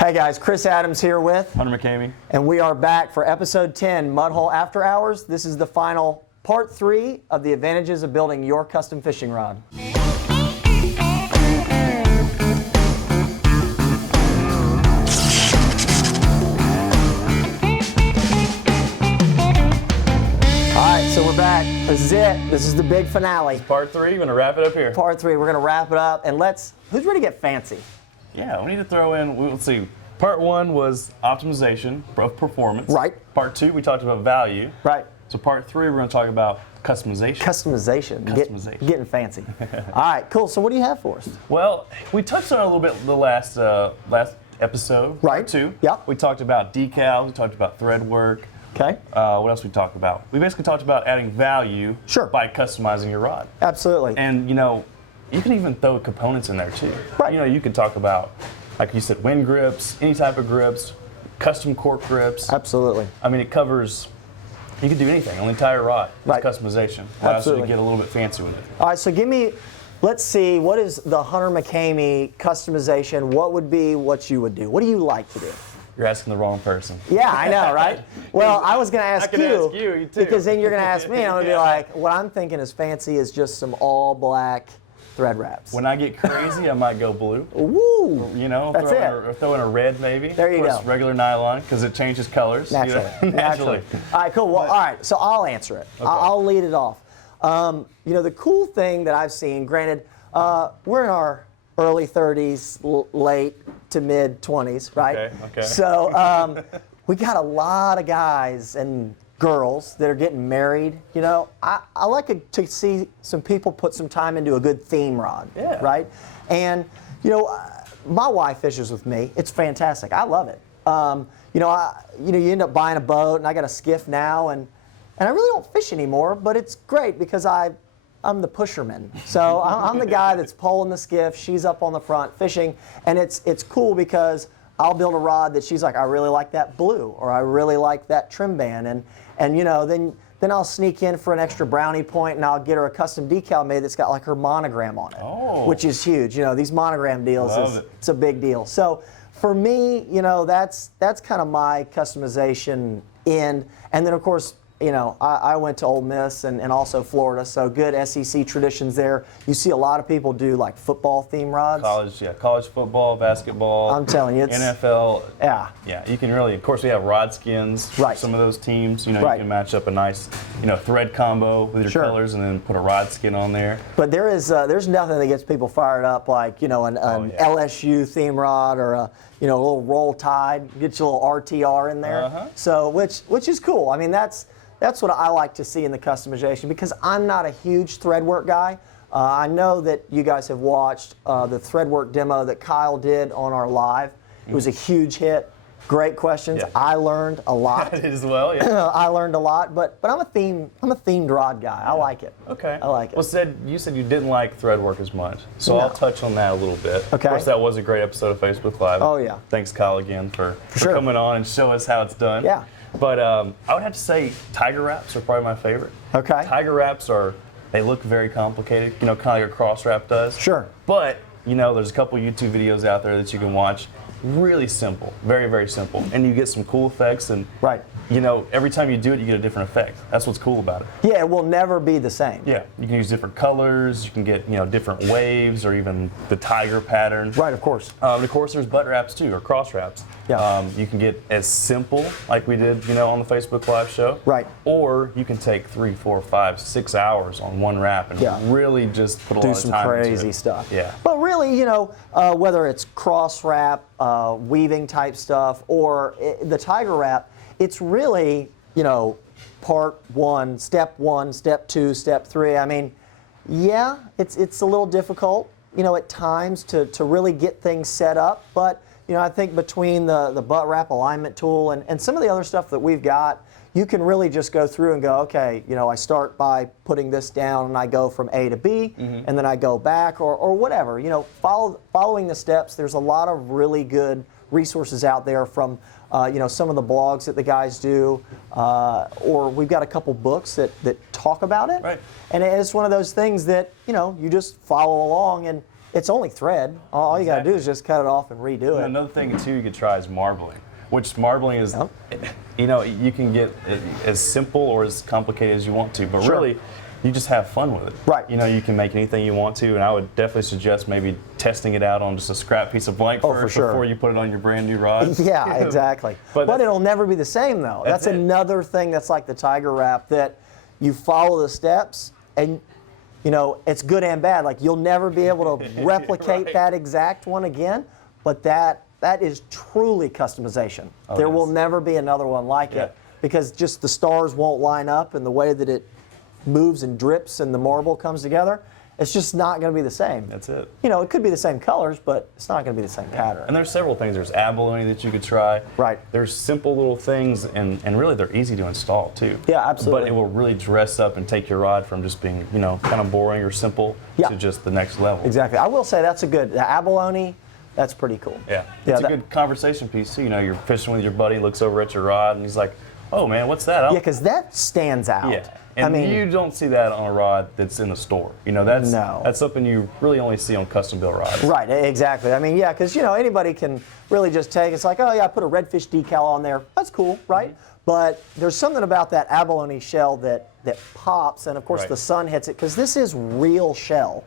Hey guys, Chris Adams here with Hunter McCamey. And we are back for episode 10, Mudhole After Hours. This is the final part 3 of the advantages of building your custom fishing rod. Alright, so we're back. This is it. This is the big finale. Part 3, we're going to wrap it up here. Part 3, we're going to wrap it up, and who's ready to get fancy? Yeah, we need to throw in, let's see, part 1 was optimization of performance. Right. Part 2, we talked about value. Right. So part 3, we're going to talk about customization. Customization. Getting fancy. All right, cool. So what do you have for us? Well, we touched on it a little bit the last episode. Right. Part 2. Yeah. We talked about decals, we talked about thread work. Okay. What else we talked about? We basically talked about adding value by customizing your rod. Absolutely. And, you can even throw components in there too. Right. You could talk about, like you said, wind grips, any type of grips, custom cork grips. Absolutely. I mean, it covers, you can do anything on the entire rod. It's Right. customization. Allows you to Absolutely. get a little bit fancy with it. All right, so let's see, what is the Hunter McCamey customization? What would be what you would do? What do you like to do? You're asking the wrong person. Yeah, I know, right? Well, I was going to ask I can ask you too. because then you're going to ask me, and I'm going to be like, what I'm thinking is fancy is just some all black thread wraps. When I get crazy, I might go blue. Woo! That's it. Throw in a red maybe. There you of course, go. Regular nylon because it changes colors. Naturally. Naturally. All right, cool. Well, all right, so I'll answer it. Okay. I'll lead it off. The cool thing that I've seen, granted, we're in our early 30s, late to mid 20s, right? Okay. So we got a lot of guys and girls that are getting married. I like to see some people put some time into a good theme rod, right? And, my wife fishes with me. It's fantastic. I love it. You end up buying a boat, and I got a skiff now, and I really don't fish anymore, but it's great because I'm the pusherman. So I'm the guy that's pulling the skiff. She's up on the front fishing, and it's cool because I'll build a rod that she's like, I really like that blue, or I really like that trim band, and then I'll sneak in for an extra brownie point, and I'll get her a custom decal made that's got like her monogram on it, which is huge. These monogram deals it's a big deal. So for me, that's kind of my customization end, and then of course. I went to Ole Miss and also Florida, so good SEC traditions there. You see a lot of people do like football theme rods. College football, basketball. I'm telling you, it's NFL. Yeah. Yeah, you can really, of course, we have rod skins for some of those teams. You can match up a nice, thread combo with your colors and then put a rod skin on there. But there's nothing that gets people fired up like, an LSU theme rod or a little Roll Tide. Get your little RTR in there. So, which is cool. I mean, that's what I like to see in the customization because I'm not a huge thread work guy. I know that you guys have watched the thread work demo that Kyle did on our live. It was a huge hit. Great questions. Yeah. I learned a lot. As well, yeah. I learned a lot, but I'm a themed rod guy. I like it. Okay. I like it. Well, you said you didn't like thread work as much, so I'll touch on that a little bit. Okay. Of course, that was a great episode of Facebook Live. Oh yeah. Thanks, Kyle, again for coming on and show us how it's done. Yeah. But I would have to say Tiger wraps are probably my favorite. Okay. Tiger wraps they look very complicated, kind of like a cross wrap does. Sure. But, there's a couple YouTube videos out there that you can watch. Really simple, very, very simple. And you get some cool effects and every time you do it, you get a different effect. That's what's cool about it. Yeah, it will never be the same. Yeah, you can use different colors, you can get, different waves or even the tiger pattern. Right, of course. Of course, there's butt wraps too, or cross wraps. Yeah. You can get as simple, like we did, on the Facebook Live show. Right. Or you can take 3, 4, 5, 6 hours on one wrap and really just put a lot of time into it. Do some crazy stuff. Yeah. But really, whether it's cross wrap, weaving type stuff, or the tiger wrap, it's really, part 1, step 2, step 3. I mean, yeah, it's a little difficult, at times to really get things set up, but I think between the butt wrap alignment tool and some of the other stuff that we've got, you can really just go through and go, okay, I start by putting this down and I go from A to B, and then I go back or whatever. Following the steps, there's a lot of really good resources out there from some of the blogs that the guys do, or we've got a couple books that talk about it. Right. And it's one of those things that, you just follow along it's only thread. All you got to do is just cut it off and redo it. Another thing too you could try is marbling, which marbling is, you know, you can get it as simple or as complicated as you want to, but really, you just have fun with it. Right. You know, you can make anything you want to, and I would definitely suggest maybe testing it out on just a scrap piece of blank first before you put it on your brand new rod. Yeah, exactly. But it'll never be the same though. That's another thing that's like the Tiger Wrap, that you follow the steps and you know, it's good and bad. Like you'll never be able to replicate that exact one again, but that is truly customization. There will never be another one like it, because just the stars won't line up, and the way that it moves and drips and the marble comes together, it's just not going to be the same. That's it. You know, it could be the same colors, but it's not going to be the same pattern. And there's several things. There's abalone that you could try. Right. There's simple little things, and really they're easy to install too. Yeah, absolutely. But it will really dress up and take your rod from just being, you know, kind of boring or simple to just the next level. Exactly. I will say that's the abalone, that's pretty cool. Yeah. It's a good conversation piece too. You know, you're fishing with your buddy, looks over at your rod, and he's like, "Oh man, what's that?" Yeah, because that stands out. Yeah. And you don't see that on a rod that's in the store. You know, that's something you really only see on custom built rods. Right, exactly. I mean, yeah, because you know anybody can really just take. It's like, oh yeah, I put a redfish decal on there. That's cool, right? But there's something about that abalone shell that pops, and of course the sun hits it, because this is real shell.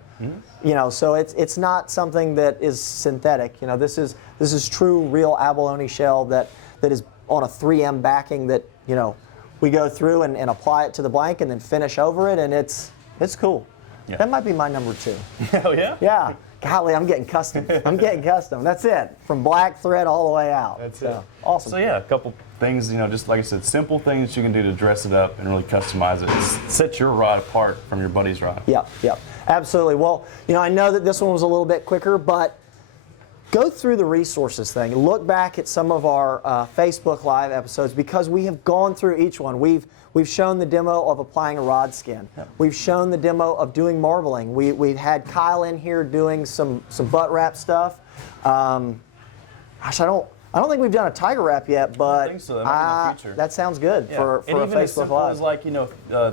You know, so it's not something that is synthetic. You know, this is true, real abalone shell that is on a 3M backing that, you know, we go through and apply it to the blank and then finish over it, and it's cool. Yeah. That might be my number 2. Oh yeah? Yeah. Golly, I'm getting custom. That's it. From black thread all the way out. That's it. Awesome. So yeah, a couple things, you know, just like I said, simple things you can do to dress it up and really customize it. Set your rod apart from your buddy's rod. Yep. Absolutely. Well, you know, I know that this one was a little bit quicker, but go through the resources thing. Look back at some of our Facebook Live episodes, because we have gone through each one. We've shown the demo of applying a rod skin. Yep. We've shown the demo of doing marbling. We've had Kyle in here doing some butt wrap stuff. Gosh, I don't think we've done a Tiger Wrap yet, but I think so. That might be in the future. That sounds good for a even Facebook as simple Live. as, like, you know,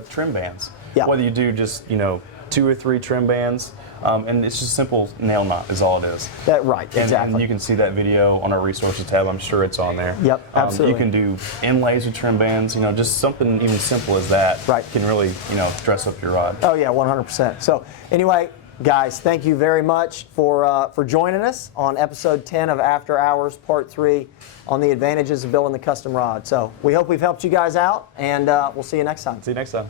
trim bands. Yeah. Whether you do just, you know, 2 or 3 trim bands, and it's just simple nail knot is all it is. Exactly. And you can see that video on our resources tab. I'm sure it's on there. Yep, absolutely. You can do inlays with trim bands. You know, just something even simple as that can really, you know, dress up your rod. Oh yeah, 100%. So anyway, guys, thank you very much for joining us on episode 10 of After Hours, part 3 on the advantages of building the custom rod. So we hope we've helped you guys out, and we'll see you next time. See you next time.